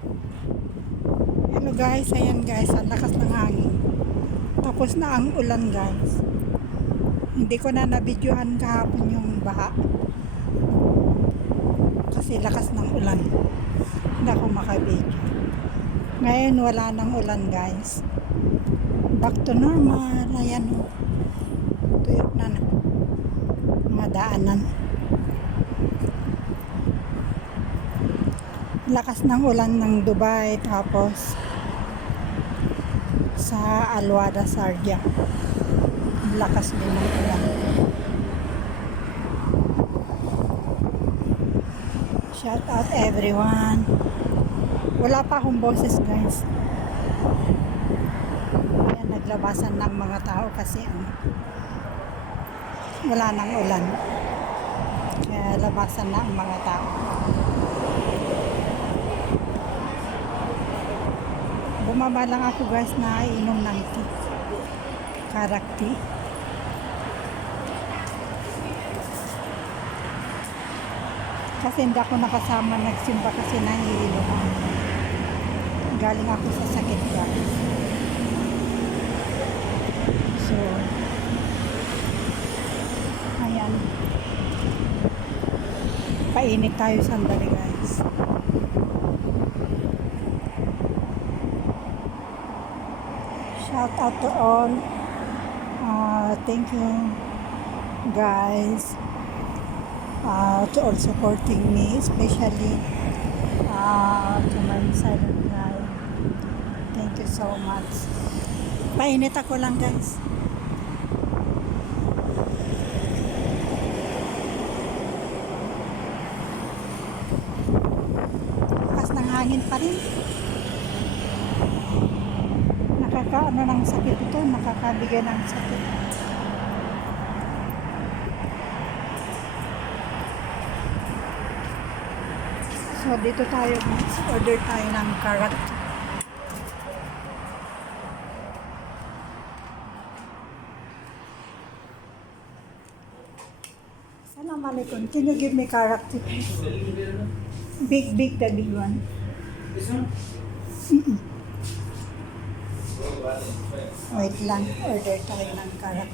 Hello guys, ayan guys, ang lakas ng hangin. Tapos na ang ulan guys. Hindi ko na nabidyohan kahapon yung baha. Kasi lakas ng ulan. Hindi ako makabidyo. Ngayon wala nang ulan guys. Back to normal. Ayan o. Tuyok na na. Mga daanan. Lakas ng ulan ng Dubai. Tapos sa Alwada, Sarja. Lakas din ng ulan. Shout out everyone. Wala pa akong boses guys. Ayan, naglabasan ng mga tao kasi wala nang ulan. Kaya labasan na ang mga tao. Bumaba lang ako guys na inom ng tea. Karak tea. Kasi hindi ako nakasama nagsimba kasi nahihilo ako. Galing ako sa sakit guys. So, ayan. Painit tayo sandali guys. Shout out to all. Thank you guys. To all supporting me, especially to my silent guy. Thank you so much. Painit ako lang guys. Lakas ng hangin pa rin. Nakakaano ng sakit ito, nakakabigay ng sakit. So dito tayo, order tayo ng karat. Assalamualaikum. Can you give me karat? Big, the big one. This one? Wait lang, order tayo ng karat.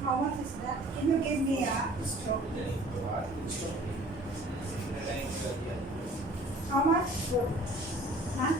How much is that? Can you give me a straw? How much? Huh?